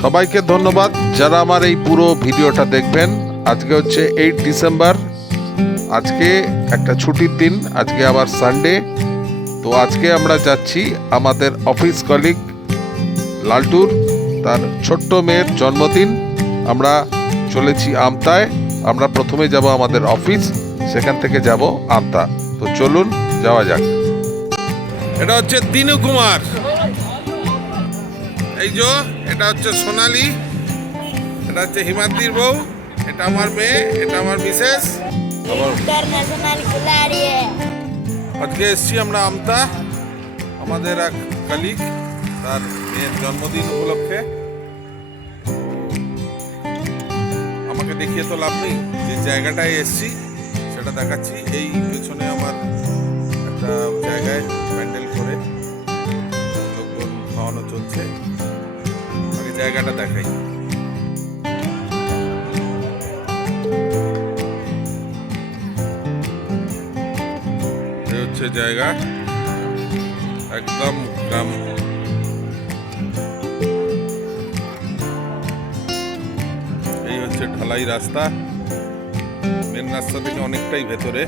সবাইকে ধন্যবাদ যারা আমার এই পুরো ভিডিওটা দেখবেন। আজকে হচ্ছে 8 ডিসেম্বর, আজকে একটা ছুটির দিন, আজকে আবার সানডে। তো আজকে আমরা যাচ্ছি আমাদের অফিস কলিগ লালটুর তার ছোট্ট মেয়ের জন্মদিন। আমরা চলেছি আমতায়। আমরা প্রথমে যাব আমাদের অফিস, সেখান থেকে যাব আমতা। তো চলুন যাওয়া যাক। এটা হচ্ছে দিনু কুমার, এই যে এটা হচ্ছে সোনালি, এটা হচ্ছে হিমাদ্রির বউ, এটা আমার মেয়ে, এটা আমার মিসেস। আজকে এসছি আমরা আমতা, আমাদের এক কলিগ তার মেয়ের জন্মদিন উপলক্ষে। আমাকে দেখিয়ে তো লাভ নেই, যে জায়গাটায় এসছি সেটা দেখাচ্ছি। এই পেছনে আমার একটা জায়গায় প্যান্ডেল করে লোকজন খাওয়ানো চলছে, আগে জায়গাটা দেখাই। এই হচ্ছে জায়গা, একদম গ্রাম। এই হচ্ছে ঢালাই রাস্তা, মেন রাস্তা থেকে অনেকটাই ভেতরে।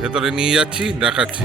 ভেতরে নিয়ে যাচ্ছি, দেখাচ্ছি।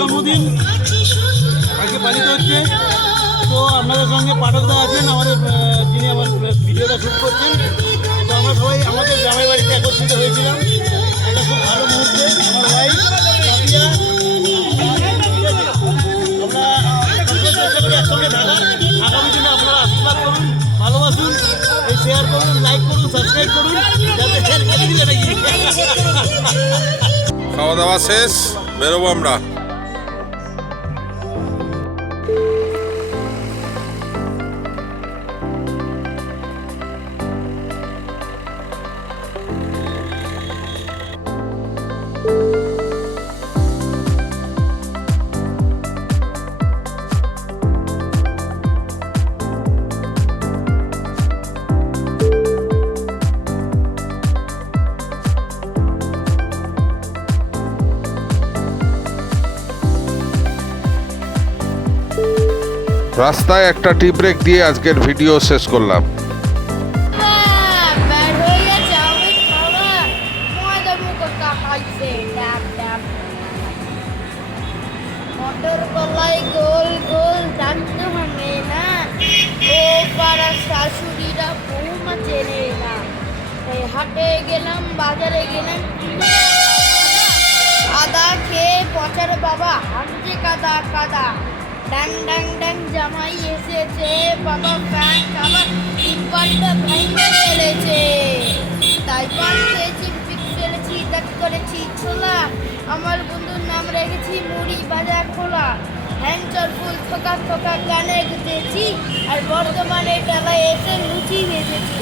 জন্মদিন আজকে পালিত হচ্ছে। তো আপনাদের সঙ্গে পাঠকদা আছেন, আমাদের যিনি আমার ভিডিওটা শ্যুট করছেন। তো আমরা সবাই আমাদের গ্রামের বাড়িতে একত্রিত হয়েছিলাম, এটা খুব ভালো মুহূর্তে। আমার ভাই আমরা চেষ্টা করি একসঙ্গে থাকার। আগামী দিনে আপনারা আশীর্বাদ করুন, ভালোবাসুন, শেয়ার করুন, লাইক করুন, সাবস্ক্রাইব করুন, যাতে খাওয়া দাওয়া শেষ, বেরোবো আমরা। রাস্তায় একটা টি ব্রেক দিয়ে আজকের ভিডিও শেষ করলাম। মটর কলাই গোল গোল দাম তো ভাঙে না, ও পাড়ার শাশুড়িরা বৌমা চেনে না। তাই হাটে গেলাম, বাজারে গেলাম, কিনে আদা খেয়ে পচার বাবা হামছে কাদা কাদা। ড্যাং ড্যাং ড্যাং জামাই এসেছে, বাবা ফ্যান খাবার টিম্পালটা ভেঙে ফেলেছে। তাই পান খেয়েছি, পিক ফেলেছি, দাঁত করেছি ছোলা, আমার বন্ধুর নাম রেখেছি মুড়ি ভাজা খোলা। হ্যাংচর ফুল থোকা থোকা কানে গুঁজেছি, আর বর্তমানে টালায় এসে লুচি ভেজেছি।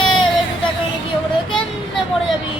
এ বেটু টাকা কি ওরে কেন মরে যাবি।